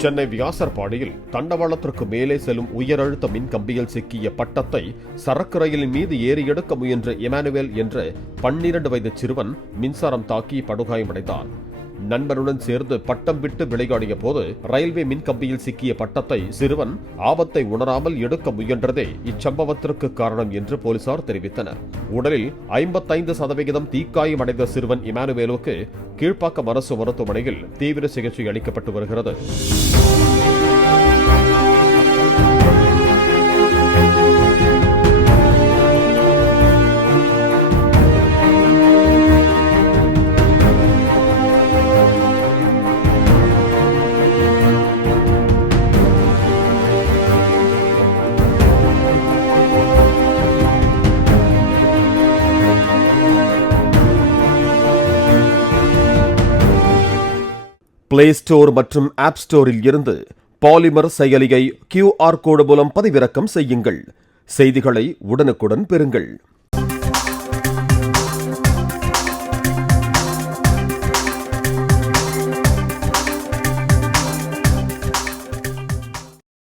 சென்னை வியாசர்பாடியில் தண்டவாளத்திற்கு மேலே செல்லும் உயரழுத்த மின் கம்பியில் சிக்கிய பட்டத்தை சரக்கு ரயிலின் மீது ஏறி எடுக்க முயன்ற இமானுவேல் என்ற 12 வயது சிறுவன் மின்சாரம் தாக்கி படுகாயமடைந்தார். நண்பனுடன் சேர்ந்து பட்டம் விட்டு விளையாடிய போது ரயில்வே மின்கம்பியில் சிக்கிய பட்டத்தை சிறுவன் ஆபத்தை உணராமல் எடுக்க முயன்றதே இச்சம்பவத்திற்கு காரணம் என்று போலீசார் தெரிவித்தனர். உடலில் 55% தீக்காயமடைந்த சிறுவன் இமானுவேலுக்கு கீழ்ப்பாக்கம் அரசு மருத்துவமனையில் தீவிர சிகிச்சை அளிக்கப்பட்டு வருகிறது. பிளே ஸ்டோர் மற்றும் ஆப் ஸ்டோரில் இருந்து பாலிமர் செயலியை QR கோடு மூலம் பதிவிறக்கம் செய்யுங்கள். செய்திகளை உடனுக்குடன் பெறுங்கள்.